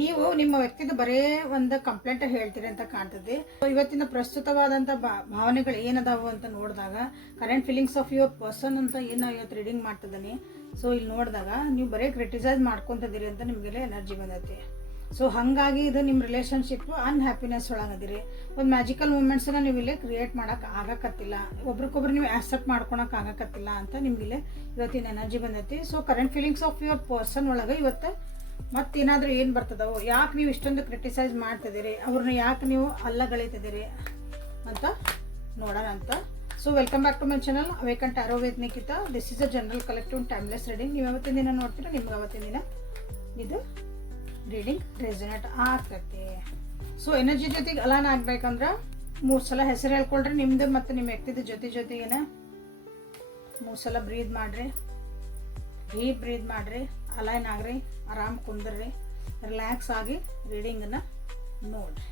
ನೀವು ನಿಮ್ಮ ವ್ಯಕ್ತಿದು ಬರೇ ಒಂದು ಕಂಪ್ಲೇಂಟ್ ಹೇಳ್ತೀರಿ ಅಂತ ಕಾಣ್ತದೆ. ಇವತ್ತಿನ ಪ್ರಸ್ತುತವಾದಂಥ ಭಾವನೆಗಳು ಏನದಾವು ಅಂತ ನೋಡಿದಾಗ current feelings of your person ಅಂತ ಏನು ಇವತ್ತು ರೀಡಿಂಗ್ ಮಾಡ್ತಿದ್ದೀನಿ. ಸೊ ಇಲ್ಲಿ ನೋಡಿದಾಗ ನೀವು ಬರೀ ಕ್ರಿಟಿಸೈಸ್ ಮಾಡ್ಕೊತಿದ್ದೀರಿ ಅಂತ ನಿಮಗೆಲ್ಲ ಎನರ್ಜಿ ಬಂದೈತಿ. ಸೊ ಹಾಗಾಗಿ ಇದು ನಿಮ್ಮ ರಿಲೇಷನ್ಶಿಪ್ ಅನ್ಹ್ಯಾಪಿನೆಸ್ ಒಳಗದಿರಿ. ಒಂದು ಮ್ಯಾಜಿಕಲ್ ಮೂಮೆಂಟ್ಸನ್ನ ನೀವು ಇಲ್ಲಿ ಕ್ರಿಯೇಟ್ ಮಾಡೋಕೆ ಆಗಕತ್ತಿಲ್ಲ, ಒಬ್ರಿಗೊಬ್ರು ನೀವು ಆಕ್ಸೆಪ್ಟ್ ಮಾಡ್ಕೊಳಕ್ಕೆ ಆಗಕತ್ತಿಲ್ಲ ಅಂತ ನಿಮಗಿಲ್ಲಿ ಇವತ್ತಿನ ಎನರ್ಜಿ ಬಂದೈತಿ. So current feelings of your person ಒಳಗೆ ಇವತ್ತು ಮತ್ತೇನಾದರೂ ಏನು ಬರ್ತದವೋ, ಯಾಕೆ ನೀವು ಇಷ್ಟೊಂದು ಕ್ರಿಟಿಸೈಸ್ ಮಾಡ್ತಿದ್ದೀರಿ, ಅವ್ರನ್ನ ಯಾಕೆ ನೀವು ಅಲ್ಲಗಳಿತಿದ್ದೀರಿ ಅಂತ ನೋಡೋಣ ಅಂತ. So welcome back to my channel awaken tarot with Nikhita. This is a general collective timeless reading. ನೀವು ಅವತ್ತಿನ ದಿನ ನೋಡ್ತೀರಾ, ನಿಮ್ಗೆ ಅವತ್ತಿನ ದಿನ ಇದು ರೀಡಿಂಗ್ ರೆಸನೇಟ್ ಆಗ್ತೈತಿ. ಸೊ ಎನರ್ಜಿ ಜೊತೆಗೆ ಅಲಾನ್ ಆಗ್ಬೇಕಂದ್ರೆ 3 ಸಲ ಹೆಸರು ಹೇಳ್ಕೊಳ್ರಿ ನಿಮ್ದು ಮತ್ತು ನಿಮ್ಮ ವ್ಯಕ್ತಿದ ಜೊತೆಗೇನ 3 ಸಲ ಬ್ರೀದ್ ಮಾಡ್ರಿ, ಡೀಪ್ ಬ್ರೀದ್ ಮಾಡ್ರಿ, ಅಲೈನ್ ಆಗ್ರಿ, ಆರಾಮ್ ಕುಂದ್ರಿ, ರಿಲ್ಯಾಕ್ಸ್ ಆಗಿ ರೀಡಿಂಗನ್ನು ನೋಡ್ರಿ.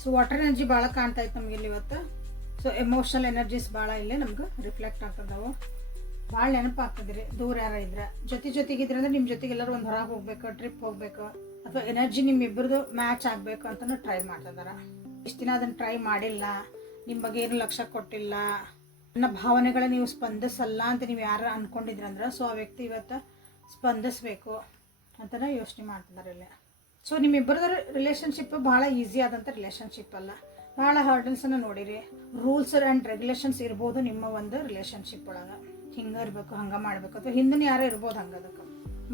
ಸೊ ವಾಟರ್ ಎನರ್ಜಿ ಭಾಳ ಕಾಣ್ತಾ ಇತ್ತು ನಮ್ಗೆ ಇಲ್ಲಿ ಇವತ್ತು. ಸೊ ಎಮೋಷನಲ್ ಎನರ್ಜೀಸ್ ಭಾಳ ಇಲ್ಲಿ ನಮ್ಗೆ ರಿಫ್ಲೆಕ್ಟ್ ಆಗ್ತದವು. ಭಾಳ ನೆನಪಾಗ್ತದ್ರಿ. ದೂರ ಯಾರ ಇದ್ರೆ ಜೊತೆಗಿದ್ರೆ ಅಂದ್ರೆ ನಿಮ್ಮ ಜೊತೆಗೆ ಎಲ್ಲರೂ ಒಂದು ಹೊರಗೆ ಹೋಗ್ಬೇಕು, ಟ್ರಿಪ್ ಹೋಗ್ಬೇಕು, ಅಥವಾ ಎನರ್ಜಿ ನಿಮ್ಮಿಬ್ಬರದು ಮ್ಯಾಚ್ ಆಗಬೇಕು ಅಂತಲೂ ಟ್ರೈ ಮಾಡ್ತಿದಾರ. ಇಷ್ಟು ದಿನ ಅದನ್ನು ಟ್ರೈ ಮಾಡಿಲ್ಲ, ನಿಮ್ಮ ಬಗ್ಗೆ ಏನು ಲಕ್ಷ್ಯ ಕೊಟ್ಟಿಲ್ಲ, ನನ್ನ ಭಾವನೆಗಳ ನೀವು ಸ್ಪಂದಿಸಲ್ಲ ಅಂತ ನೀವು ಯಾರು ಅಂದ್ಕೊಂಡಿದ್ರಂದ್ರೆ ಸೊ ಆ ವ್ಯಕ್ತಿ ಇವತ್ತು ಸ್ಪಂದಿಸಬೇಕು ಅಂತಲೇ ಯೋಚನೆ ಮಾಡ್ತಿದ್ದಾರೆ ಇಲ್ಲಿ. ಸೊ ನಿಮ್ಮಿಬ್ಬರದ ರಿಲೇಷನ್ಶಿಪ್ ಭಾಳ ಈಸಿ ಆದಂಥ ರಿಲೇಷನ್ಶಿಪ್ ಅಲ್ಲ, ಭಾಳ ಹರ್ಡಲ್ಸನ್ನು ನೋಡಿರಿ. ರೂಲ್ಸ್ ಆ್ಯಂಡ್ ರೆಗ್ಯುಲೇಷನ್ಸ್ ಇರ್ಬೋದು ನಿಮ್ಮ ಒಂದು ರಿಲೇಷನ್ಶಿಪ್ ಒಳಗೆ. ಹಿಂಗೆ ಇರಬೇಕು, ಹಂಗೆ ಮಾಡಬೇಕು, ಅಥವಾ ಹಿಂದಿನ ಯಾರೋ ಇರ್ಬೋದು ಹಂಗೆ. ಅದಕ್ಕೆ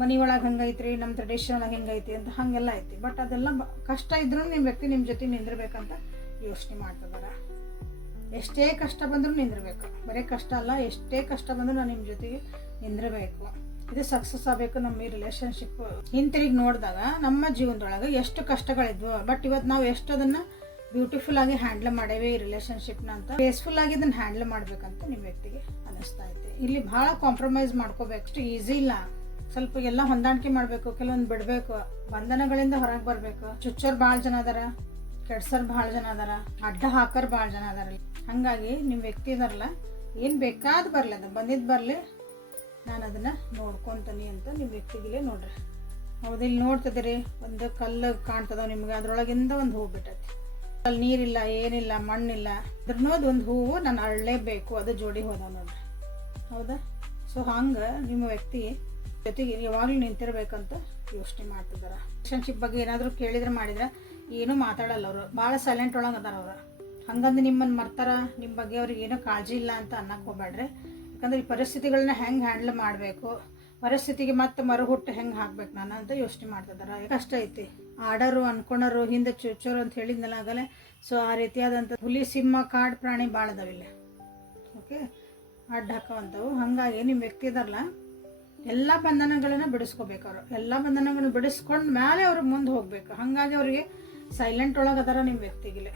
ಮನೆ ಒಳಗೆ ಹಂಗೈತ್ರಿ, ನಮ್ಮ ಟ್ರೆಡಿಷನ್ ಒಳಗೆ ಹೆಂಗೈತಿ ಅಂತ ಹಾಗೆಲ್ಲ ಐತಿ. ಬಟ್ ಅದೆಲ್ಲ ಕಷ್ಟ ಇದ್ರೂ ನಿಮ್ಮ ವ್ಯಕ್ತಿ ನಿಮ್ಮ ಜೊತೆ ನಿಂದಿರ್ಬೇಕಂತ ಯೋಚನೆ ಮಾಡ್ತಿದ್ದಾರೆ. ಎಷ್ಟೇ ಕಷ್ಟ ಬಂದರೂ ನಿಂದಿರ್ಬೇಕು. ಬರೀ ಕಷ್ಟ ಅಲ್ಲ, ಎಷ್ಟೇ ಕಷ್ಟ ಬಂದರೂ ನಾನು ನಿಮ್ಮ ಜೊತೆಗೆ ನಿಂದಿರಬೇಕು. ಇದು ಸಕ್ಸಸ್ ಆಗಬೇಕು ನಮ್ಮ ಈ ರಿಲೇಷನ್ಶಿಪ್. ಹಿಂತಿರುಗಿ ನೋಡಿದಾಗ ನಮ್ಮ ಜೀವನದೊಳಗೆ ಎಷ್ಟು ಕಷ್ಟಗಳಿದ್ವು, ಬಟ್ ಇವತ್ತು ನಾವು ಎಷ್ಟು ಅದನ್ನು ಬ್ಯೂಟಿಫುಲ್ ಆಗಿ ಹ್ಯಾಂಡಲ್ ಮಾಡೇವೆ ಈ ರಿಲೇಷನ್ಶಿಪ್ನ ಅಂತ. ಪೇಸ್ಫುಲ್ ಆಗಿ ಇದನ್ನು ಹ್ಯಾಂಡಲ್ ಮಾಡ್ಬೇಕಂತ ನಿಮ್ಮ ವ್ಯಕ್ತಿಗೆ ಅನ್ನಿಸ್ತಾ ಐತೆ. ಇಲ್ಲಿ ಭಾಳ ಕಾಂಪ್ರಮೈಸ್ ಮಾಡ್ಕೋಬೇಕು, ಅಷ್ಟು ಈಸಿ ಇಲ್ಲ. ಸ್ವಲ್ಪ ಎಲ್ಲ ಹೊಂದಾಣಿಕೆ ಮಾಡಬೇಕು, ಕೆಲವೊಂದು ಬಿಡಬೇಕು, ಬಂಧನಗಳಿಂದ ಹೊರಗೆ ಬರಬೇಕು. ಚುಚ್ಚೋರು ಭಾಳ ಜನ ಅದಾರ, ಕೆಡ್ಸೋರು ಭಾಳ ಜನ ಅದಾರ, ಅಡ್ಡ ಹಾಕೋರು ಭಾಳ ಜನ ಅದಾರ. ಹಾಗಾಗಿ ನಿಮ್ಮ ವ್ಯಕ್ತಿ ಇದಾರಲ್ಲ, ಏನು ಬೇಕಾದ ಬರಲಿ, ಅದು ಬಂದಿದ್ದು ಬರಲಿ, ನಾನು ಅದನ್ನು ನೋಡ್ಕೊತೀನಿ ಅಂತ ನಿಮ್ಮ ವ್ಯಕ್ತಿಗಿಲೇ ನೋಡ್ರಿ. ಹೌದು, ಇಲ್ಲಿ ನೋಡ್ತಿದ್ದೀರಿ, ಒಂದು ಕಲ್ಲು ಕಾಣ್ತದ ನಿಮ್ಗೆ, ಅದರೊಳಗಿಂದ ಒಂದು ಹೂವು ಬಿಟ್ಟೈತಿ. ಅಲ್ಲಿ ನೀರಿಲ್ಲ, ಏನಿಲ್ಲ, ಮಣ್ಣಿಲ್ಲ, ಅದ್ರನ್ನೋದು ಒಂದು ಹೂವು ನಾನು ಅಳ್ಳೇಬೇಕು, ಅದು ಜೋಡಿ ಹೋದ ನೋಡ್ರಿ. ಹೌದಾ? ಸೊ ಹಂಗೆ ನಿಮ್ಮ ವ್ಯಕ್ತಿ ಜೊತೆಗೆ ಯಾವಾಗಲೂ ನಿಂತಿರ್ಬೇಕಂತ ಯೋಚನೆ ಮಾಡ್ತಿದ್ದಾರೆ. ರಿಲೇಷನ್ಶಿಪ್ ಬಗ್ಗೆ ಏನಾದರೂ ಕೇಳಿದ್ರೆ ಮಾಡಿದ್ರೆ ಏನೂ ಮಾತಾಡಲ್ಲ ಅವರು, ಭಾಳ ಸೈಲೆಂಟ್ ಒಳಗೆ ಅದಾರ ಅವರು. ಹಂಗಂದು ನಿಮ್ಮನ್ನು ಮರ್ತಾರ, ನಿಮ್ಮ ಬಗ್ಗೆ ಅವ್ರಿಗೆ ಏನೋ ಕಾಳಜಿ ಇಲ್ಲ ಅಂತ ಅನ್ನಕ್ಕೆ ಹೋಗ್ಬೇಡ್ರಿ. ಯಾಕಂದ್ರೆ ಈ ಪರಿಸ್ಥಿತಿಗಳನ್ನ ಹೆಂಗೆ ಹ್ಯಾಂಡಲ್ ಮಾಡಬೇಕು, ಪರಿಸ್ಥಿತಿಗೆ ಮತ್ತೆ ಮರುಹುಟ್ಟು ಹೆಂಗೆ ಹಾಕ್ಬೇಕು ನಾನು ಅಂತ ಯೋಚನೆ ಮಾಡ್ತಿದ್ದಾರೆ. ಕಷ್ಟ ಐತಿ. ಆಡೋರು ಅನ್ಕೊಳೋರು ಹಿಂದೆ ಚುಚ್ಚೋರು ಅಂತ ಹೇಳಿದ್ನಲ್ಲ ಆಗಲೇ. ಸೊ ಆ ರೀತಿಯಾದಂಥ ಹುಲಿ, ಸಿಂಹ, ಕಾಡು ಪ್ರಾಣಿ ಭಾಳ ಅದಾವಿಲ್ಲ. ಓಕೆ, ಅಡ್ಡ ಹಾಕೋವಂಥವು. ಹಾಗಾಗಿ ನಿಮ್ಮ ವ್ಯಕ್ತಿ ಇದಾರಲ್ಲ, ಎಲ್ಲ ಬಂಧನಗಳನ್ನು ಬಿಡಿಸ್ಕೋಬೇಕು. ಅವರು ಎಲ್ಲ ಬಂಧನಗಳನ್ನು ಬಿಡಿಸ್ಕೊಂಡು ಮೇಲೆ ಅವ್ರಿಗೆ ಮುಂದೆ ಹೋಗ್ಬೇಕು. ಹಾಗಾಗಿ ಅವರಿಗೆ ಸೈಲೆಂಟ್ ಒಳಗೆ ಅದಾರ ನಿಮ್ಮ ವ್ಯಕ್ತಿಗಿಲೆ.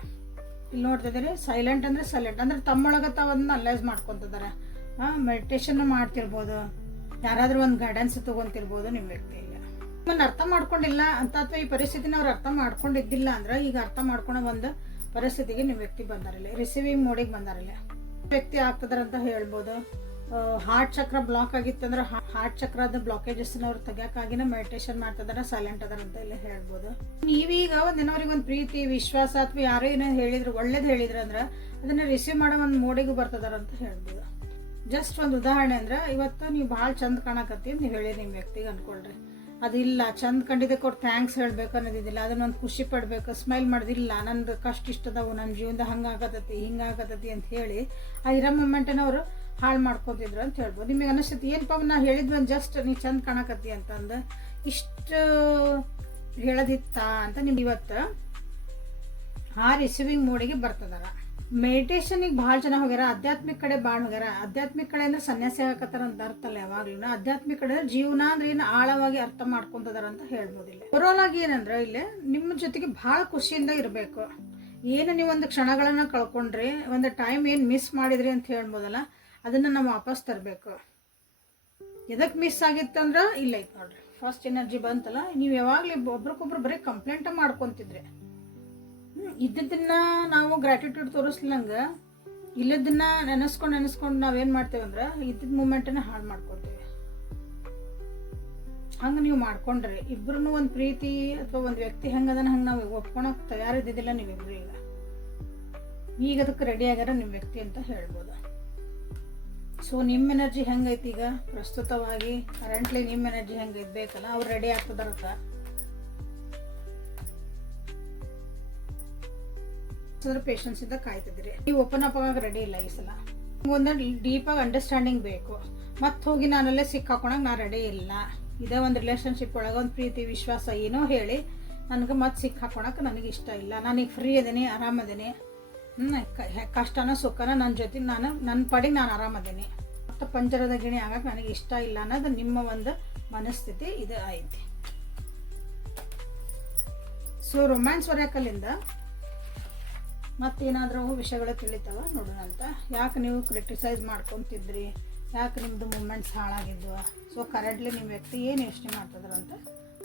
ಇಲ್ಲಿ ನೋಡ್ತಿದ್ದೀರಿ, ಸೈಲೆಂಟ್ ಅಂದರೆ ಸೈಲೆಂಟ್ ಅಂದರೆ ತಮ್ಮೊಳಗೆ ತಾವನ್ನ ಅನಲೈಸ್ ಮಾಡ್ಕೊತಿದ್ದಾರೆ. ಮೆಡಿಟೇಷನ್ ಮಾಡ್ತಿರ್ಬೋದು, ಯಾರಾದರೂ ಒಂದು ಗೈಡೆನ್ಸ್ ತೊಗೊತಿರ್ಬೋದು ನಿಮ್ಮ ವ್ಯಕ್ತಿಗೆ. ನಿಮ್ಮನ್ನು ಅರ್ಥ ಮಾಡ್ಕೊಂಡಿಲ್ಲ ಅಂತ, ಅಥವಾ ಈ ಪರಿಸ್ಥಿತಿನ ಅವ್ರು ಅರ್ಥ ಮಾಡ್ಕೊಂಡಿದ್ದಿಲ್ಲ ಅಂದ್ರೆ ಈಗ ಅರ್ಥ ಮಾಡ್ಕೊಳೋ ಒಂದು ಪರಿಸ್ಥಿತಿಗೆ ನಿಮ್ಮ ವ್ಯಕ್ತಿ ಬಂದಾರಿಲ್ಲ, ರಿಸೀವಿಂಗ್ ಮೋಡಿಗೆ ಬಂದಾರಿಲ್ಲ ವ್ಯಕ್ತಿ ಆಗ್ತದಾರಂತ ಹೇಳ್ಬೋದು. ಹಾರ್ಟ್ ಚಕ್ರ ಬ್ಲಾಕ್ ಆಗಿತ್ತಂದ್ರೆ ಹಾರ್ಟ್ ಚಕ್ರದ ಬ್ಲಾಕೇಜಸ್ನ ಅವ್ರು ತೆಗಿಯೋಕ್ಕಾಗಿನ ಮೆಡಿಟೇಷನ್ ಮಾಡ್ತಿದಾರೆ, ಸೈಲೆಂಟ್ ಅದಾರಂತ ಇಲ್ಲಿ ಹೇಳ್ಬೋದು. ನೀವೀಗ ಒಂದಿನವ್ರಿಗೆ ಒಂದು ಪ್ರೀತಿ, ವಿಶ್ವಾಸ ಅಥವಾ ಯಾರೋ ಏನೋ ಹೇಳಿದ್ರು, ಒಳ್ಳೇದು ಹೇಳಿದ್ರು ಅಂದ್ರೆ ಅದನ್ನು ರಿಸೀವ್ ಮಾಡೋ ಒಂದು ಮೋಡಿಗೆ ಬರ್ತದಾರಂತ ಹೇಳ್ಬೋದು. ಜಸ್ಟ್ ಒಂದು ಉದಾಹರಣೆ ಅಂದ್ರೆ, ಇವತ್ತು ನೀವು ಭಾಳ ಚಂದ ಕಾಣಕತ್ತಿ ಅಂತ ನೀವು ಹೇಳಿರಿ ನಿಮ್ಮ ವ್ಯಕ್ತಿಗೆ ಅಂದ್ಕೊಳ್ರಿ. ಅದಿಲ್ಲ, ಚಂದ ಕಂಡಿದ್ದಕ್ಕೆ ಅವ್ರು ಥ್ಯಾಂಕ್ಸ್ ಹೇಳ್ಬೇಕು ಅನ್ನೋದಿದ್ದಿಲ್ಲ, ಅದನ್ನೊಂದು ಖುಷಿ ಪಡಬೇಕು, ಸ್ಮೈಲ್ ಮಾಡೋದಿಲ್ಲ, ನಂದು ಕಷ್ಟ ಇಷ್ಟದವು, ನನ್ನ ಜೀವನದ ಹಂಗಾಗತತಿ ಹಿಂಗಾಗತತಿ ಅಂತ ಹೇಳಿ ಆ ಇರೋ ಮೂಮೆಂಟನ್ನು ಅವರು ಹಾಳು ಮಾಡ್ಕೊತಿದ್ರು ಅಂತ ಹೇಳ್ಬೋದು. ನಿಮಗೆ ಅನಿಸ್ತೈತಿ ಏನಪ್ಪ ನಾ ಹೇಳಿದ್ವಿ ಒಂದು ಜಸ್ಟ್ ನೀ ಚಂದ ಕಾಣಕತ್ತಿ ಅಂತಂದು ಇಷ್ಟು ಹೇಳೋದಿತ್ತ ಅಂತ ನಿಮ್ಗೆ ಇವತ್ತು ಆ ರಿಸೀವಿಂಗ್ ಮೋಡಿಗೆ ಬರ್ತದಾರ. ಮೆಡಿಟೇಷನಿಗೆ ಭಾಳ ಜನ ಹೋಗ್ಯಾರ, ಆಧ್ಯಾತ್ಮಿಕ ಕಡೆ ಭಾಳ ಹೋಗ್ಯಾರ. ಆಧ್ಯಾತ್ಮಿಕ ಕಡೆ ಅಂದ್ರೆ ಸನ್ಯಾಸಿ ಆಗಕತ್ತಾರ ಅಂತ ಅರ್ಥ ಅಲ್ಲ ಯಾವಾಗ್ಲೂ. ಆಧ್ಯಾತ್ಮಿಕ ಕಡೆ ಜೀವನ ಅಂದ್ರೆ ಏನು ಆಳವಾಗಿ ಅರ್ಥ ಮಾಡ್ಕೊಂತದಾರ ಅಂತ ಹೇಳ್ಬೋದು. ಇಲ್ಲಿ ಓವರಾಲ್ ಆಗಿ ಏನಂದ್ರೆ ಇಲ್ಲಿ ನಿಮ್ಮ ಜೊತೆಗೆ ಭಾಳ ಖುಷಿಯಿಂದ ಇರಬೇಕು. ಏನು ನೀವು ಒಂದು ಕ್ಷಣಗಳನ್ನ ಕಳ್ಕೊಂಡ್ರಿ, ಒಂದು ಟೈಮ್ ಏನು ಮಿಸ್ ಮಾಡಿದ್ರಿ ಅಂತ ಹೇಳ್ಬೋದಲ್ಲ, ಅದನ್ನು ನಾವು ವಾಪಸ್ ತರಬೇಕು. ಎದಕ್ಕೆ ಮಿಸ್ ಆಗಿತ್ತಂದ್ರೆ ಇಲ್ಲ ಐತೆ ನೋಡ್ರಿ, ಫಸ್ಟ್ ಎನರ್ಜಿ ಬಂತಲ್ಲ. ನೀವು ಯಾವಾಗಲೂ ಒಬ್ರಿಗೊಬ್ರು ಬರೀ ಕಂಪ್ಲೇಂಟ ಮಾಡ್ಕೊತಿದ್ರಿ. ಇದ್ದದನ್ನ ನಾವು ಗ್ರ್ಯಾಟಿಟ್ಯೂಡ್ ತೋರಿಸ್ಲಂಗೆ ಇಲ್ಲದನ್ನ ನೆನೆಸ್ಕೊಂಡು ನಾವೇನು ಮಾಡ್ತೇವೆ ಅಂದ್ರೆ ಇದ್ದಿದ್ದ ಮೂಮೆಂಟನ್ನ ಹಾಳು ಮಾಡ್ಕೊತೀವಿ. ಹಂಗೆ ನೀವು ಮಾಡ್ಕೊಂಡ್ರೆ ಇಬ್ರು ಒಂದು ಪ್ರೀತಿ ಅಥವಾ ಒಂದು ವ್ಯಕ್ತಿ ಹೆಂಗದನ ಹಂಗೆ ನಾವು ಒಪ್ಕೊಳಕ್ಕೆ ತಯಾರಿದ್ದಿದ್ದಿಲ್ಲ ನೀವಿಬ್ರು ಈಗ ಅದಕ್ಕೆ ರೆಡಿ ಆಗ್ಯಾರ ನಿಮ್ಮ ವ್ಯಕ್ತಿ ಅಂತ ಹೇಳ್ಬೋದು. ಸೊ ನಿಮ್ಮ ಎನರ್ಜಿ ಹೆಂಗೈತಿ ಈಗ ಪ್ರಸ್ತುತವಾಗಿ ಕರೆಂಟ್ಲಿ ನಿಮ್ಮ ಎನರ್ಜಿ ಹೆಂಗೈತಿ ಬೇಕಲ್ಲ, ಅವ್ರು ರೆಡಿ ಆಗ್ತದಾರತ್ತ ಪೇಷನ್ಸ್ ಇಂದ ಕಾಯ್ತಿದ್ರಿ. ನೀವು ಓಪನ್ ಅಪ್ ಆಗ ರೆಡಿ ಇಲ್ಲ ಈ ಸಲ. ಒಂದು ಡೀಪಾಗಿ ಅಂಡರ್ಸ್ಟ್ಯಾಂಡಿಂಗ್ ಬೇಕು. ಮತ್ತೆ ಹೋಗಿ ನಾನಲ್ಲೇ ಸಿಕ್ಕಾಕೊಳಕ್ಕೆ ನಾ ರೆಡಿ ಇಲ್ಲ. ಇದೇ ಒಂದು ರಿಲೇಷನ್ಶಿಪ್ ಒಳಗೆ ಒಂದು ಪ್ರೀತಿ ವಿಶ್ವಾಸ ಏನೋ ಹೇಳಿ ನನಗೆ ಮತ್ತೆ ಸಿಕ್ಕಾಕೊಳಕ್ಕೆ ನನಗೆ ಇಷ್ಟ ಇಲ್ಲ. ನಾನೀಗ ಫ್ರೀ ಅದೀನಿ, ಆರಾಮದೀನಿ, ಕಷ್ಟನ ಸುಖನ ನನ್ನ ಜೊತೆ ನನ್ನ ಪಾಡಿಗೆ ನಾನು ಆರಾಮದೀನಿ, ಮತ್ತು ಪಂಜರದ ಗಿಣಿ ಆಗಕ್ಕೆ ನನಗೆ ಇಷ್ಟ ಇಲ್ಲ ಅನ್ನೋದು ನಿಮ್ಮ ಒಂದು ಮನಸ್ಥಿತಿ ಇದು ಐತಿ. ಸೊ ರೊಮ್ಯಾನ್ಸ್ ಒರಾಕಲಿಂದ ಮತ್ತೇನಾದರೂ ವಿಷಯಗಳು ತಿಳಿತಾವ ನೋಡೋಣ ಅಂತ. ಯಾಕೆ ನೀವು ಕ್ರಿಟಿಸೈಸ್ ಮಾಡ್ಕೊತಿದ್ರಿ, ಯಾಕೆ ನಿಮ್ಮದು ಮೂಮೆಂಟ್ಸ್ ಹಾಳಾಗಿದ್ವು, ಸೊ ಕರೆಂಟ್ಲಿ ನಿಮ್ಮ ವ್ಯಕ್ತಿ ಏನು ಯೋಚನೆ ಮಾಡ್ತಿದ್ರು ಅಂತ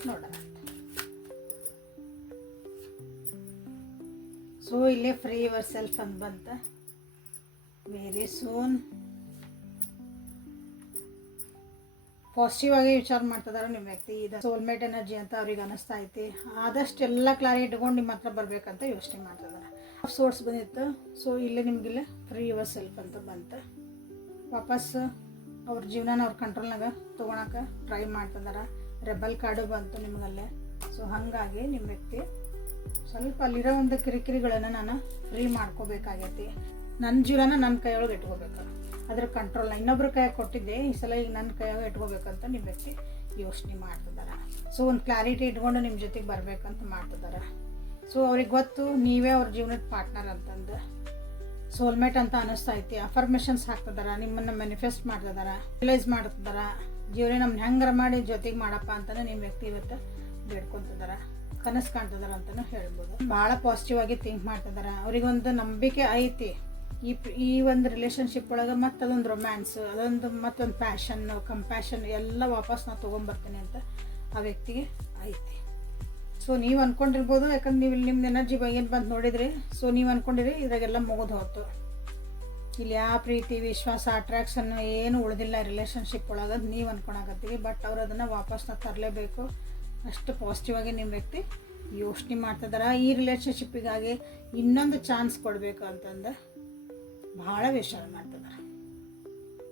ನೋಡೋಣ. ಸೊ ಇಲ್ಲೇ ಫ್ರೀ ಯುವರ್ ಸೆಲ್ಫ್ ಅಂತ ಬಂತ. ವೆರಿ ಸೂನ್ ಪಾಸಿಟಿವ್ ಆಗಿ ವಿಚಾರ ಮಾಡ್ತಿದಾರೆ ನಿಮ್ಮ ವ್ಯಕ್ತಿ. ಇದು ಸೋಲ್ಮೇಟ್ ಎನರ್ಜಿ ಅಂತ ಅವ್ರಿಗೆ ಅನಿಸ್ತಾ ಐತಿ. ಆದಷ್ಟು ಎಲ್ಲ ಕ್ಲಾರಿಟಿ ಇಟ್ಕೊಂಡು ನಿಮ್ಮ ಹತ್ರ ಬರ್ಬೇಕಂತ ಯೋಚನೆ ಮಾಡ್ತಿದ್ದಾರೆ. ಸೋರ್ಸ್ ಬಂದಿತ್ತು. ಸೊ ಇಲ್ಲೇ ನಿಮಗಿಲ್ಲೇ ಫ್ರೀ ಯುವರ್ ಸೆಲ್ಫ್ ಅಂತ ಬಂತು. ವಾಪಸ್ ಅವ್ರ ಜೀವನನ ಅವ್ರ ಕಂಟ್ರೋಲ್ನಾಗ ತೊಗೊಳಕ್ಕೆ ಟ್ರೈ ಮಾಡ್ತಿದಾರೆ. ರೆಬಲ್ ಕಾರ್ಡು ಬಂತು ನಿಮಗಲ್ಲೇ. ಸೊ ಹಾಗಾಗಿ ನಿಮ್ಮ ವ್ಯಕ್ತಿ ಸ್ವಲ್ಪ ಅಲ್ಲಿರೋ ಒಂದು ಕಿರಿಕಿರಿಗಳನ್ನು ನಾನು ಫ್ರೀ ಮಾಡ್ಕೋಬೇಕಾಗೈತಿ. ನನ್ನ ಜೀವನ ನನ್ನ ಕೈಯೊಳಗೆ ಇಟ್ಕೋಬೇಕು, ಅದ್ರ ಕಂಟ್ರೋಲ್ನ ಇನ್ನೊಬ್ರ ಕೈಯಾಗ ಕೊಟ್ಟಿದ್ದೆ, ಈ ಸಲ ಈಗ ನನ್ನ ಕೈಯಾಗ ಇಟ್ಕೋಬೇಕಂತ ನಿಮ್ಮ ವ್ಯಕ್ತಿ ಯೋಚನೆ ಮಾಡ್ತಿದ್ದಾರೆ. ಸೊ ಒಂದು ಕ್ಲಾರಿಟಿ ಇಟ್ಕೊಂಡು ನಿಮ್ಮ ಜೊತೆಗೆ ಬರಬೇಕಂತ ಮಾಡ್ತಿದ್ದಾರೆ. ಸೊ ಅವ್ರಿಗೆ ಗೊತ್ತು ನೀವೇ ಅವ್ರ ಜೀವನದ ಪಾರ್ಟ್ನರ್ ಅಂತಂದು. ಸೋಲ್ಮೇಟ್ ಅಂತ ಅನ್ನಿಸ್ತಾ ಐತಿ. ಅಫರ್ಮೇಷನ್ಸ್ ಹಾಕ್ತಿದಾರ, ನಿಮ್ಮನ್ನು ಮ್ಯಾನಿಫೆಸ್ಟ್ ಮಾಡ್ತಿದಾರ, ರಿಯಲೈಸ್ ಮಾಡ್ತಿದಾರ. ಜೀವನ ನಮ್ನ ಹೆಂಗಾರ ಮಾಡಿ ಜೊತೆಗೆ ಮಾಡಪ್ಪ ಅಂತಲೇ ನಿಮ್ಮ ವ್ಯಕ್ತಿ ಇವತ್ತು ಬೇಡ್ಕೊತಿದಾರ, ಕನಸು ಕಾಣ್ತಿದಾರ ಅಂತಲೂ ಹೇಳ್ಬೋದು. ಭಾಳ ಪಾಸಿಟಿವ್ ಆಗಿ ಥಿಂಕ್ ಮಾಡ್ತಿದಾರ. ಅವ್ರಿಗೊಂದು ನಂಬಿಕೆ ಐತಿ ಈ ಒಂದು ರಿಲೇಷನ್ಶಿಪ್ ಒಳಗೆ ಮತ್ತೆ ಅದೊಂದು ರೊಮ್ಯಾನ್ಸ್, ಅದೊಂದು ಮತ್ತೊಂದು ಪ್ಯಾಷನ್ನು, ಕಂಪ್ಯಾಷನ್ ಎಲ್ಲ ವಾಪಸ್ ನಾನು ತೊಗೊಂಬರ್ತೀನಿ ಅಂತ ಆ ವ್ಯಕ್ತಿಗೆ ಐತಿ. ಸೊ ನೀವು ಅಂದ್ಕೊಂಡಿರ್ಬೋದು, ಯಾಕಂದ್ರೆ ನೀವು ಇಲ್ಲಿ ನಿಮ್ಮ ಎನರ್ಜಿ ಬಗ್ಗೆ ಬಂದು ನೋಡಿದ್ರಿ. ಸೊ ನೀವು ಅಂದ್ಕೊಂಡಿರಿ ಇದ್ರಾಗೆಲ್ಲ ಮುಗಿದು ಹೋಯ್ತು, ಇಲ್ಲಿ ಯಾವ ಪ್ರೀತಿ ವಿಶ್ವಾಸ ಅಟ್ರಾಕ್ಷನ್ ಏನು ಉಳಿದಿಲ್ಲ ರಿಲೇಷನ್ಶಿಪ್ ಒಳಗೆ ನೀವು ಅಂದ್ಕೊಳಕತ್ತೀವಿ. ಬಟ್ ಅವ್ರು ಅದನ್ನು ವಾಪಸ್ನ ತರಲೇಬೇಕು. ಅಷ್ಟು ಪಾಸಿಟಿವ್ ಆಗಿ ನಿಮ್ಮ ವ್ಯಕ್ತಿ ಯೋಚನೆ ಮಾಡ್ತಿದಾರ. ಈ ರಿಲೇಷನ್ಶಿಪ್ಪಿಗಾಗಿ ಇನ್ನೊಂದು ಚಾನ್ಸ್ ಕೊಡಬೇಕು ಅಂತಂದು ಭಾಳ ವಿಚಾರ ಮಾಡ್ತಿದ್ದಾರೆ.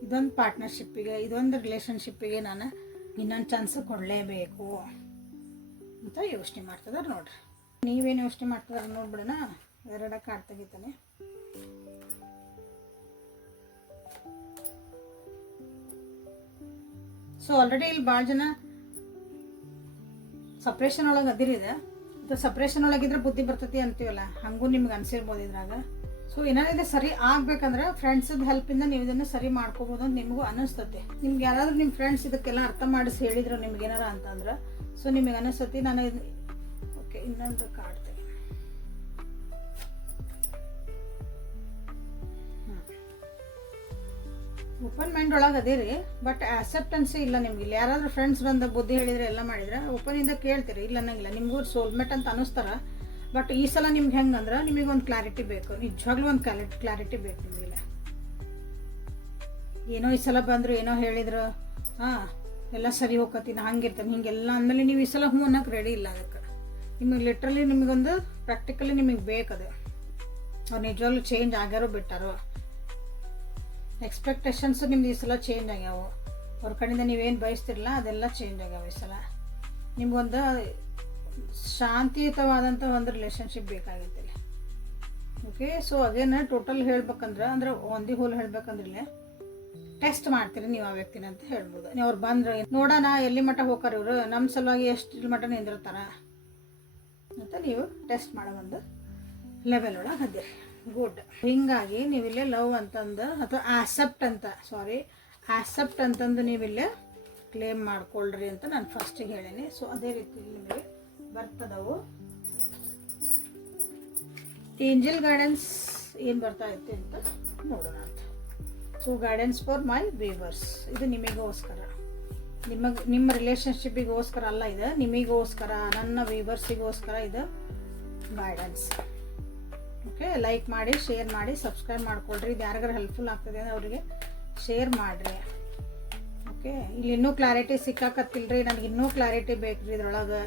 ಇದೊಂದು ಪಾರ್ಟ್ನರ್ಶಿಪ್ಪಿಗೆ, ಇದೊಂದು ರಿಲೇಷನ್ಶಿಪ್ಪಿಗೆ ನಾನು ಇನ್ನೊಂದು ಚಾನ್ಸ್ ಕೊಡಲೇಬೇಕು ಅಂತ ಯೋಚನೆ ಮಾಡ್ತಿದ್ದಾರೆ. ನೋಡ್ರಿ ನೀವೇನು ಯೋಚನೆ ಮಾಡ್ತಿದಾರೆ ನೋಡ್ಬಿಡೋಣ. ಎರಡ ಕಾರ್ಡ್ ತೆಗಿತಾನೆ. ಸೊ ಆಲ್ರೆಡಿ ಇಲ್ಲಿ ಭಾಳ ಜನ ಸಪ್ರೇಷನ್ ಒಳಗೆ ಅದಿರಿದೆ. ಇದು ಸಪ್ರೇಷನ್ ಒಳಗಿದ್ರೆ ಬುದ್ಧಿ ಬರ್ತೈತಿ ಅಂತೀವಲ್ಲ, ಹಂಗೂ ನಿಮ್ಗೆ ಅನ್ಸಿರ್ಬೋದು ಇದ್ರಾಗ. ಸೊ ಏನಾಗಿದೆ ಸರಿ ಆಗ್ಬೇಕಂದ್ರೆ ಫ್ರೆಂಡ್ಸದ ಹೆಲ್ಪಿಂದ ನೀವು ಇದನ್ನು ಸರಿ ಮಾಡ್ಕೋಬೋದು ಅಂತ ನಿಮಗೂ ಅನಿಸ್ತತಿ. ನಿಮ್ಗೆ ಯಾರಾದ್ರೂ ನಿಮ್ಮ ಫ್ರೆಂಡ್ಸ್ ಇದಕ್ಕೆಲ್ಲ ಅರ್ಥ ಮಾಡಿಸಿ ಹೇಳಿದ್ರು ನಿಮ್ಗೆ ಏನಾರ ಅಂತಂದ್ರೆ, ಸೊ ನಿಮಗೆ ಅನಿಸ್ತತಿ ನಾನು ಓಕೆ ಇನ್ನೊಂದು ಕಾರ್ಡ್ ತೆಗಿ. ಓಪನ್ ಮೈಂಡ್ ಒಳಗೆ ಅದೇರಿ, ಬಟ್ ಆಕ್ಸೆಪ್ಟೆನ್ಸೇ ಇಲ್ಲ ನಿಮ್ಗೆ. ಇಲ್ಲಿ ಯಾರಾದ್ರೂ ಫ್ರೆಂಡ್ಸ್ ಬಂದು ಬುದ್ಧಿ ಹೇಳಿದ್ರೆ ಎಲ್ಲ ಮಾಡಿದ್ರೆ ಓಪನಿಂದ ಕೇಳ್ತೀರಿ, ಇಲ್ಲ ಅನ್ನಂಗಿಲ್ಲ. ನಿಮಗೂ ಸೋಲ್ಮೇಟ್ ಅಂತ ಅನಿಸ್ತಾರ. ಬಟ್ ಈ ಸಲ ನಿಮ್ಗೆ ಹೆಂಗಂದ್ರೆ ನಿಮಗೊಂದು ಕ್ಲಾರಿಟಿ ಬೇಕು, ನಿಜವಾಗ್ಲೂ ಒಂದು ಕ್ಲಾರಿಟಿ ಬೇಕು ನಿಮಗಿಲ್ಲ. ಏನೋ ಈ ಸಲ ಬಂದರು, ಏನೋ ಹೇಳಿದ್ರು, ಎಲ್ಲ ಸರಿ ಹೋಗತ್ತೀನಿ, ಹಂಗಿರ್ತಾನೆ ಹಿಂಗೆಲ್ಲ ಅಂದಮೇಲೆ ನೀವು ಈ ಸಲ ಹ್ಞೂ ಅನ್ನೋಕೆ ರೆಡಿ ಇಲ್ಲ. ಅದಕ್ಕೆ ನಿಮಗೆ ಲಿಟ್ರಲಿ ನಿಮಗೊಂದು ಪ್ರಾಕ್ಟಿಕಲಿ ನಿಮಗೆ ಬೇಕದು. ಅವ್ರು ನಿಜವಾಗ್ಲೂ ಚೇಂಜ್ ಆಗ್ಯಾರೋ ಬಿಟ್ಟಾರೋ. ಎಕ್ಸ್ಪೆಕ್ಟೇಷನ್ಸ್ ನಿಮ್ದು ಈ ಸಲ ಚೇಂಜ್ ಆಗ್ಯಾವ. ಅವ್ರ ಕಡೆಯಿಂದ ನೀವೇನು ಬಯಸ್ತಿರಲ್ಲ ಅದೆಲ್ಲ ಚೇಂಜ್ ಆಗ್ಯಾವ ಈ ಸಲ. ನಿಮ್ಗೊಂದು ಶಾಂತಿಯುತವಾದಂಥ ಒಂದು ರಿಲೇಷನ್ಶಿಪ್ ಬೇಕಾಗಿತ್ತು ಇಲ್ಲಿ. ಓಕೆ, ಸೊ ಅಗೇನ್ ಟೋಟಲ್ ಹೇಳ್ಬೇಕಂದ್ರೆ ಅಂದ್ರೆ ಒಂದಿ ಹೋಲ್ ಹೇಳ್ಬೇಕಂದ್ರೆ ಟೆಸ್ಟ್ ಮಾಡ್ತೀರಿ ನೀವು ಆ ವ್ಯಕ್ತಿನ ಅಂತ ಹೇಳ್ಬೋದು. ನೀವು ಅವ್ರು ಬಂದ್ರೆ ನೋಡೋಣ ಎಲ್ಲಿ ಮಟ್ಟ ಹೋಗಾರ ಇವರು, ನಮ್ಮ ಸಲುವಾಗಿ ಎಷ್ಟು ಮಟ್ಟ ನಿಂದಿರ್ತಾರ ಅಂತ ನೀವು ಟೆಸ್ಟ್ ಮಾಡೋ ಒಂದು ಲೆವೆಲ್ ಒಳಗೆ ಅದಿರಿ. ಗುಡ್. ಹಿಂಗಾಗಿ ನೀವಿಲ್ಲೇ ಲವ್ ಅಂತಂದು ಅಥವಾ ಆಕ್ಸೆಪ್ಟ್ ಅಂತಂದು ನೀವಿಲ್ಲೇ ಕ್ಲೇಮ್ ಮಾಡ್ಕೊಳ್ರಿ ಅಂತ ನಾನು ಫಸ್ಟಿಗೆ ಹೇಳೀನಿ. ಸೊ ಅದೇ ರೀತಿ ನಿಮಗೆ ಬರ್ತದವು. ಏಂಜಲ್ ಗೈಡೆನ್ಸ್ ಏನು ಬರ್ತಾ ಇತ್ತು ಅಂತ ನೋಡೋಣ ಅಂತ. So guidance for my viewers, ಇದು ನಿಮಗೋಸ್ಕರ, ನಿಮ್ಮ ರಿಲೇಷನ್ಶಿಪ್ಪಿಗೋಸ್ಕರ ಅಲ್ಲ, ಇದು ನಿಮಗೋಸ್ಕರ, ನನ್ನ ವ್ಯೂವರ್ಸಿಗೋಸ್ಕರ ಇದು ಗೈಡೆನ್ಸ್. ಓಕೆ, ಲೈಕ್ ಮಾಡಿ, ಶೇರ್ ಮಾಡಿ, ಸಬ್ಸ್ಕ್ರೈಬ್ ಮಾಡ್ಕೊಳ್ರಿ. ಇದು ಯಾರಿಗಾರು ಹೆಲ್ಪ್ಫುಲ್ ಆಗ್ತದೆ ಅಂದರೆ ಅವರಿಗೆ ಶೇರ್ ಮಾಡಿರಿ. ಓಕೆ. ಓಕೆ, ಇಲ್ಲಿ ಇನ್ನೂ ಕ್ಲಾರಿಟಿ ಸಿಕ್ಕಾಕತ್ತಿಲ್ರಿ, ನನಗೆ ಇನ್ನೂ ಕ್ಲಾರಿಟಿ ಬೇಕು ರೀ ಇದ್ರೊಳಗೆ.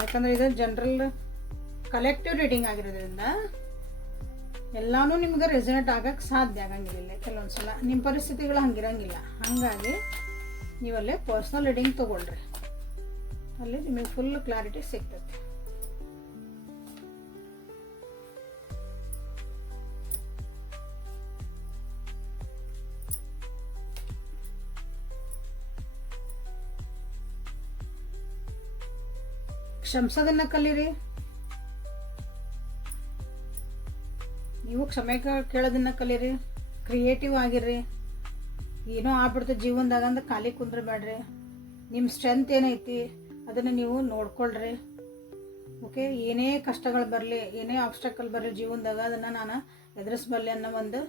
ಯಾಕಂದರೆ ಇದು ಜನರಲ್ ಕಲೆಕ್ಟಿವ್ ರೀಡಿಂಗ್ ಆಗಿರೋದ್ರಿಂದ ಎಲ್ಲನೂ ನಿಮ್ಗೆ ರೆಸನೇಟ್ ಆಗಕ್ಕೆ ಸಾಧ್ಯ ಆಗಂಗಿಲ್ಲ. ಕೆಲವೊಂದು ಸಲ ನಿಮ್ಮ ಪರಿಸ್ಥಿತಿಗಳು ಹಂಗಿರಂಗಿಲ್ಲ. ಹಾಗಾಗಿ ನೀವಲ್ಲೇ ಪರ್ಸ್ನಲ್ ರೀಡಿಂಗ್ ತೊಗೊಳ್ರಿ, ಅಲ್ಲಿ ನಿಮಗೆ ಫುಲ್ ಕ್ಲಾರಿಟಿ ಸಿಗ್ತದೆ. ಕ್ಷಮಿಸೋದನ್ನ ಕಲೀರಿ. ನೀವು ಕ್ಷಮೆ ಕೇಳೋದನ್ನ ಕಲೀರಿ. ಕ್ರಿಯೇಟಿವ್ ಆಗಿರ್ರಿ. ಏನೋ ಆಗ್ಬಿಡ್ತು ಜೀವನದಾಗ ಅಂದ್ರೆ ಖಾಲಿ ಕುಂದ್ರಬೇಡ್ರಿ. ನಿಮ್ಮ ಸ್ಟ್ರೆಂತ್ ಏನೈತಿ ಅದನ್ನು ನೀವು ನೋಡ್ಕೊಳ್ರಿ. ಓಕೆ, ಏನೇ ಕಷ್ಟಗಳು ಬರಲಿ, ಏನೇ ಆಬ್ಸ್ಟಕಲ್ ಬರಲಿ ಜೀವನದಾಗ ಅದನ್ನು ನಾನು ಎದುರಿಸ್ಬಲ್ಲೆ ಅನ್ನೋ ಒಂದು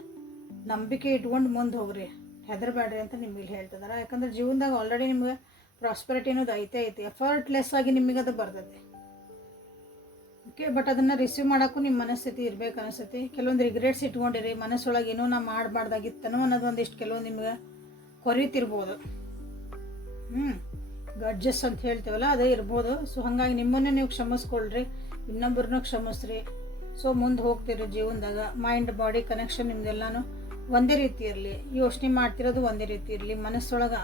ನಂಬಿಕೆ ಇಟ್ಕೊಂಡು ಮುಂದೆ ಹೋಗ್ರಿ, ಹೆದರಬೇಡ್ರಿ ಅಂತ ನಿಮಗೆ ಹೇಳ್ತಿದಾರೆ. ಯಾಕಂದ್ರೆ ಜೀವನದಾಗ ಆಲ್ರೆಡಿ ನಿಮ್ಗೆ ಪ್ರಾಸ್ಪರಿಟಿ ಅನ್ನೋದು ಐತೆ ಎಫರ್ಟ್ಲೆಸ್ ಆಗಿ ನಿಮಗೆ ಅದು ಬರ್ತದೆ. ಓಕೆ, ಬಟ್ ಅದನ್ನು ರಿಸೀವ್ ಮಾಡೋಕ್ಕೂ ನಿಮ್ಮ ಮನಸ್ಥಿತಿ ಇರ್ಬೇಕು ಅನಿಸ್ತೈತಿ. ಕೆಲವೊಂದು ರಿಗ್ರೆಟ್ಸ್ ಇಟ್ಕೊಂಡಿರಿ, ಮನಸ್ಸೊಳಗೆ ಏನೋ ನಾ ಮಾಡಬಾರ್ದಾಗಿತ್ತನೋ ಅನ್ನೋದು ಒಂದಿಷ್ಟು ಕೆಲವೊಂದು ನಿಮ್ಗೆ ಕೊರಿತಿರ್ಬೋದು. ಗಡ್ಜಸ್ ಅಂತ ಹೇಳ್ತೀವಲ್ಲ ಅದೇ ಇರ್ಬೋದು. ಸೊ ಹಾಗಾಗಿ ನಿಮ್ಮನ್ನೇ ನೀವು ಕ್ಷಮಿಸ್ಕೊಳ್ರಿ, ಇನ್ನೊಬ್ಬರನ್ನ ಕ್ಷಮಿಸ್ರಿ. ಸೊ ಮುಂದೆ ಹೋಗ್ತಿರಿ ಜೀವನದಾಗ. ಮೈಂಡ್ ಬಾಡಿ ಕನೆಕ್ಷನ್ ನಿಮ್ದೆಲ್ಲನೂ ಒಂದೇ ರೀತಿ ಇರಲಿ, ಯೋಚನೆ ಮಾಡ್ತಿರೋದು ಒಂದೇ ರೀತಿ ಇರಲಿ, ಮನಸ್ಸೊಳಗೆ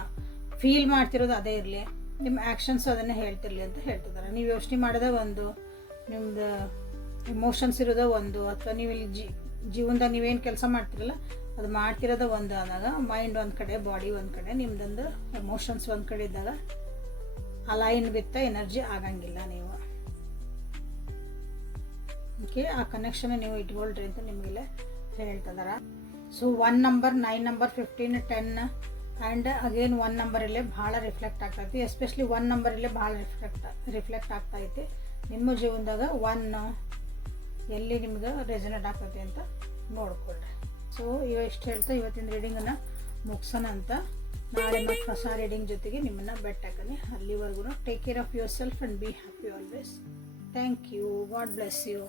ಫೀಲ್ ಮಾಡ್ತಿರೋದು ಅದೇ ಇರಲಿ, ನಿಮ್ಮ ಆ್ಯಕ್ಷನ್ಸ್ ಅದನ್ನೇ ಹೇಳ್ತಿರಲಿ ಅಂತ ಹೇಳ್ತಿದ್ದಾರೆ. ನೀವು ಯೋಚನೆ ಮಾಡೋದೇ ಒಂದು, ನಿಮ್ದು ಎಮೋಷನ್ಸ್ ಇರೋದೇ ಒಂದು, ಅಥವಾ ನೀವು ಇಲ್ಲಿ ಜೀವನದಾಗ ನೀವೇನು ಕೆಲಸ ಮಾಡ್ತಿರಲ್ಲ ಅದು ಮಾಡ್ತಿರೋದೇ ಒಂದು ಆದಾಗ ಮೈಂಡ್ ಒಂದು ಕಡೆ, ಬಾಡಿ ಒಂದು ಕಡೆ, ನಿಮ್ದೊಂದು ಎಮೋಷನ್ಸ್ ಒಂದು ಕಡೆ ಇದ್ದಾಗ ಅಲೈನ್ ವಿತ್ ಎನರ್ಜಿ ಆಗಂಗಿಲ್ಲ ನೀವು. ಓಕೆ, ಆ ಕನೆಕ್ಷನ್ ನೀವು ಇಟ್ಕೊಳ್ರಿ ಅಂತ ನಿಮಗೆಲ್ಲ ಹೇಳ್ತಿದಾರ. So 1 number, 9 number, 15, 10 and again 1 ನಂಬರಲ್ಲೇ ಭಾಳ ರಿಫ್ಲೆಕ್ಟ್ ಆಗ್ತೈತಿ. ಎಸ್ಪೆಷಲಿ 1 ನಂಬರಲ್ಲೇ ಭಾಳ ರಿಫ್ಲೆಕ್ಟ್ ಆಗ್ತೈತಿ. ನಿಮ್ಮ ಜೀವನದಾಗ 1 ಎಲ್ಲಿ ನಿಮ್ಗೆ ರೆಸನೇಟ್ ಆಗ್ತೈತಿ ಅಂತ ನೋಡ್ಕೊಳ್ರಿ. ಸೊ ಇಷ್ಟು ಹೇಳ್ತಾ ಇವತ್ತಿನ ರೀಡಿಂಗನ್ನು ಮುಗಿಸೋಣ ಅಂತ. ನಾಳೆ ಮತ್ತು ಹೊಸ ರೀಡಿಂಗ್ ಜೊತೆಗೆ ನಿಮ್ಮನ್ನು ಬೆಟ್ಟಾಕನಿ. ಅಲ್ಲಿವರೆಗೂ take care of yourself and be happy always. Thank you. God bless you.